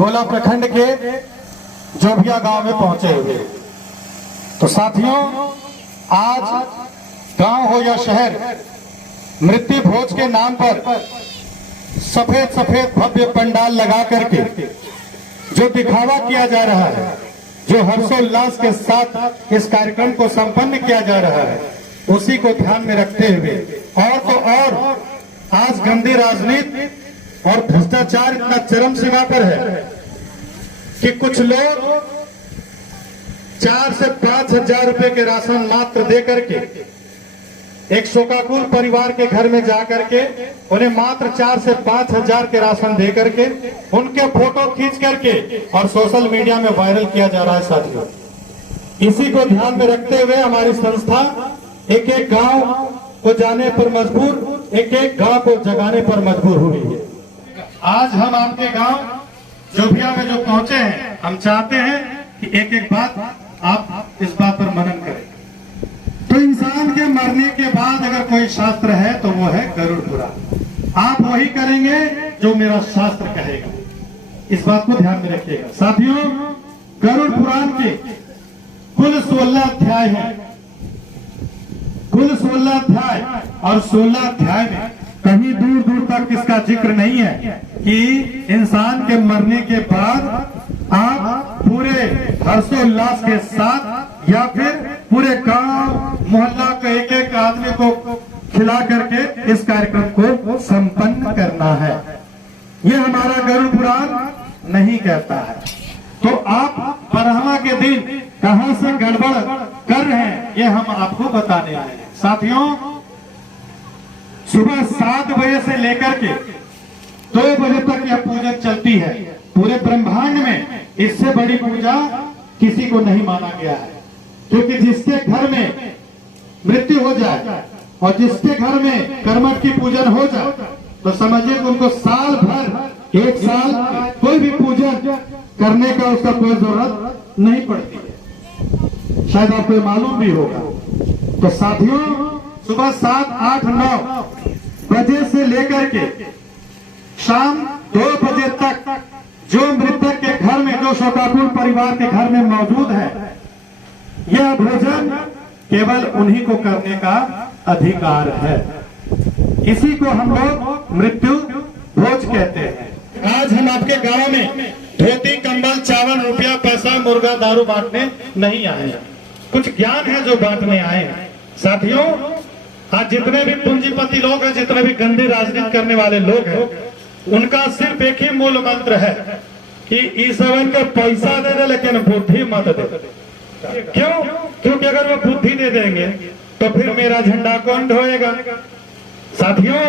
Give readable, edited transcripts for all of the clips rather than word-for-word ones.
गोला प्रखंड के जोभिया गांव में पहुंचे हुए। तो साथियों, आज गांव हो या शहर, मृत्यु भोज के नाम पर सफेद सफेद भव्य पंडाल लगा करके जो दिखावा किया जा रहा है, जो हर्षोल्लास के साथ इस कार्यक्रम को संपन्न किया जा रहा है, उसी को ध्यान में रखते हुए और तो और आज गंदी राजनीति और भ्रष्टाचार इतना चरम सीमा पर है कि कुछ लोग 4 से 5 हजार रुपए के राशन मात्र दे करके एक शोकाकुल परिवार के घर में जाकर के उन्हें मात्र 4 से 5 हजार के राशन दे करके उनके फोटो खींच करके और सोशल मीडिया में वायरल किया जा रहा है। साथियों, इसी को ध्यान में रखते हुए हमारी संस्था एक एक गांव को जाने पर मजबूर, एक एक गांव को जगाने पर मजबूर हुई है। आज हम आपके गांव जोभिया में जो पहुंचे हैं, हम चाहते हैं कि एक एक बात आप इस बात पर मनन करें। तो इंसान के मरने के बाद अगर कोई शास्त्र है तो वो है गरुड़ पुराण। आप वही करेंगे जो मेरा शास्त्र कहेगा, इस बात को ध्यान में रखिएगा। साथियों, गरुड़ पुराण के कुल 16 अध्याय हैं, कुल 16 अध्याय, और 16 अध्याय में कहीं दूर दूर तक इसका जिक्र नहीं है कि इंसान के मरने के बाद आप पूरे हर्षोल्लास के साथ या फिर पूरे गांव मोहल्ला के एक एक आदमी को खिला करके इस कार्यक्रम को संपन्न करना है। ये हमारा गरुड़ पुराण नहीं कहता है। तो आप बरहमा के दिन कहां से गड़बड़ कर रहे हैं, ये हम आपको बताने आए हैं। साथियों, सुबह 7 बजे से लेकर के 2 बजे तक यह पूजा चलती है। पूरे ब्रह्मांड में इससे बड़ी पूजा किसी को नहीं माना गया है, क्योंकि जिसके घर में मृत्यु हो जाए और जिसके घर में कर्मठ की पूजन हो जाए तो समझिए कि उनको साल भर, 1 साल कोई भी पूजन करने का उसका कोई जरूरत नहीं पड़ती है। शायद आपको मालूम भी होगा। तो साथियों, सुबह 7, 8, 9 बजे से लेकर के शाम 2 बजे तक जो मृतक के घर में, जो शोकाकुल परिवार के घर में मौजूद है, यह भोजन केवल उन्हीं को करने का अधिकार है। इसी को हम लोग मृत्यु भोज कहते हैं। आज हम आपके गांव में धोती, कंबल, चावल, रुपया, पैसा, मुर्गा, दारू बांटने नहीं आए हैं, कुछ ज्ञान है जो बांटने आए हैं। साथियों, आज जितने भी पूंजीपति लोग हैं, जितने भी गंदी राजनीति करने वाले लोग हैं, उनका सिर्फ एक ही मूल मंत्र है कि ईश्वर को पैसा दे दे लेकिन बुद्धि मत दे। क्यों? क्योंकि अगर वो बुद्धि दे देंगे तो फिर मेरा झंडा कौन ढोएगा। साथियों,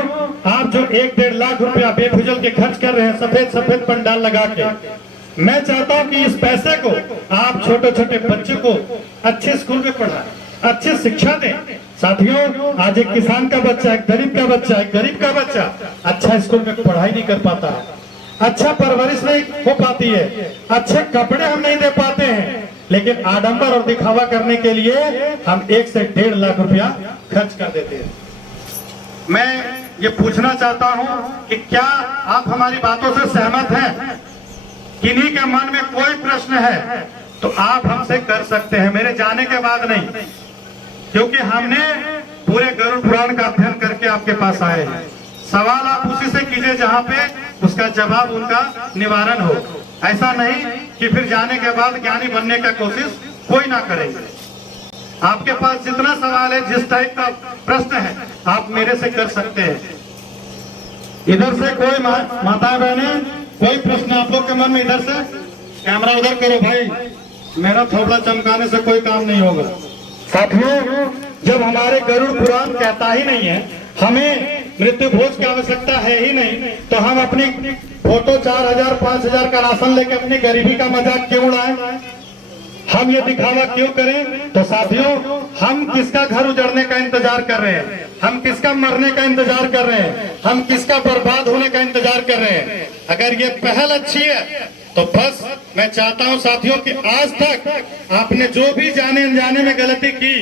आप जो 1-1.5 लाख रुपया बेफिजूल के खर्च कर रहे हैं सफेद सफेद पंडाल लगा के, मैं चाहता हूं कि इस पैसे को आप छोटे छोटे बच्चों को अच्छे स्कूल में पढ़ाएं, अच्छी शिक्षा दें। साथियों, आज एक किसान का बच्चा, एक गरीब का बच्चा, एक गरीब का बच्चा अच्छा स्कूल में पढ़ाई नहीं कर पाता है, अच्छा परवरिश नहीं हो पाती है, अच्छे कपड़े हम नहीं दे पाते हैं, लेकिन आडंबर और दिखावा करने के लिए हम 1 से 1.5 लाख रुपया खर्च कर देते हैं। मैं ये पूछना चाहता हूं कि क्या आप हमारी बातों से सहमत हैं? किन्हीं के मन में कोई प्रश्न है तो आप हमसे कर सकते हैं, मेरे जाने के बाद नहीं, क्योंकि हमने पूरे गरुड़ पुराण का अध्ययन करके आपके पास आए हैं। सवाल आप उसी से कीजिए जहां पे उसका जवाब, उनका निवारण हो। ऐसा नहीं कि फिर जाने के बाद ज्ञानी बनने का कोशिश कोई ना करेंगे। आपके पास जितना सवाल है, जिस टाइप का प्रश्न है, आप मेरे से कर सकते हैं। इधर से कोई माता बहने, कोई प्रश्न आप लोग के मन में, इधर से कैमरा उधर करो भाई, मेरा थोड़ा चमकाने से कोई काम नहीं होगा। साथियों, जब हमारे गरुड़ पुराण कहता ही नहीं है, हमें मृत्यु भोज की आवश्यकता है ही नहीं, तो हम अपनी फोटो 4,000, 5,000 का राशन लेके अपनी गरीबी का मजाक क्यों उड़ाएं? हम ये दिखावा क्यों करें? तो साथियों, हम किसका घर उजड़ने का इंतजार कर रहे हैं? हम किसका मरने का इंतजार कर रहे हैं? हम किसका बर्बाद होने का इंतजार कर रहे हैं? अगर ये पहल अच्छी है तो बस मैं चाहता हूं साथियों कि आज तक आपने जो भी जाने अनजाने में गलती की,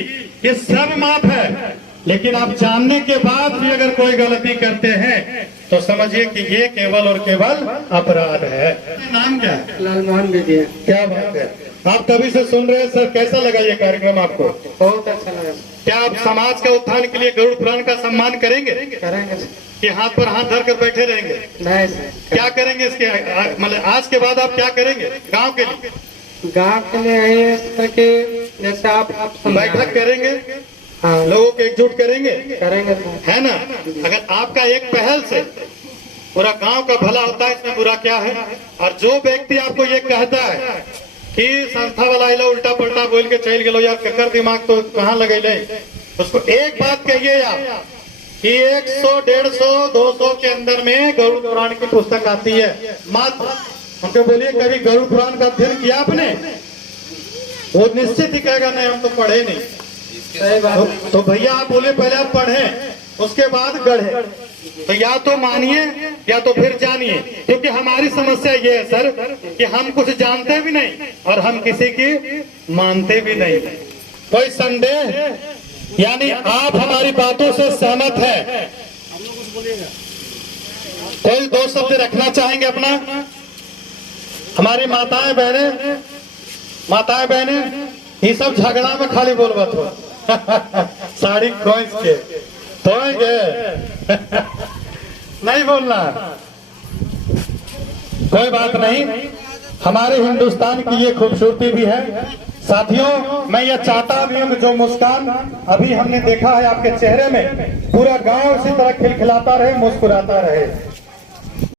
ये सब माफ है। लेकिन आप जानने के बाद भी अगर कोई गलती करते हैं तो समझिए कि ये केवल और केवल अपराध है। नाम क्या है? लालमोहन दीदी है। क्या बात है, आप कभी से सुन रहे हैं सर, कैसा लगा ये कार्यक्रम आपको? बहुत अच्छा लगा। क्या आप समाज का उत्थान के लिए गरुड़ पुराण का सम्मान करेंगे करेंगे कि हाथ पर हाथ धर कर बैठे रहेंगे? नहीं सर। क्या करेंगे इसके मतलब आज के बाद आप क्या करेंगे गांव के लिए? गाँव के लिए यही सर कि जैसे आप बैठक करेंगे, हाँ लोगों को एकजुट करेंगे, करेंगे सर। है ना? अगर आपका एक पहल से पूरा गांव का भला होता है, इसमें बुरा क्या है? और जो व्यक्ति आपको ये कहता है कि संस्था वाला इला उल्टा पलटा बोल के चल गए यार, ककर दिमाग तो कहाँ लगे, उसको एक बात कहिए आप कि 100, 150, 200 के अंदर में गरुड़ पुराण की पुस्तक आती है मात्र। उनको बोलिए कभी गरुड़ पुराण का अध्ययन किया आपने? वो निश्चित ही कहेगा नहीं हम तो पढ़े नहीं। सही बात। तो भैया आप बोले पहले आप पढ़े उसके बाद गढ़े, तो या तो मानिए या तो फिर जानिए, क्योंकि हमारी समस्या ये है सर कि हम कुछ जानते भी नहीं और हम किसी की मानते भी नहीं। कोई संदेह यानी आप हमारी बातों से सहमत है? कोई दो शब्द रखना चाहेंगे अपना? हमारी माताएं बहने ये सब झगड़ा में खाली बोलबत हो साड़ी खोज के धोएंगे नहीं बोलना, कोई बात नहीं। हमारे हिंदुस्तान की ये खूबसूरती भी है साथियों। मैं ये चाहता भी हूँ जो मुस्कान अभी हमने देखा है आपके चेहरे में, पूरा गांव इसी तरह खिलखिलाता रहे, मुस्कुराता रहे।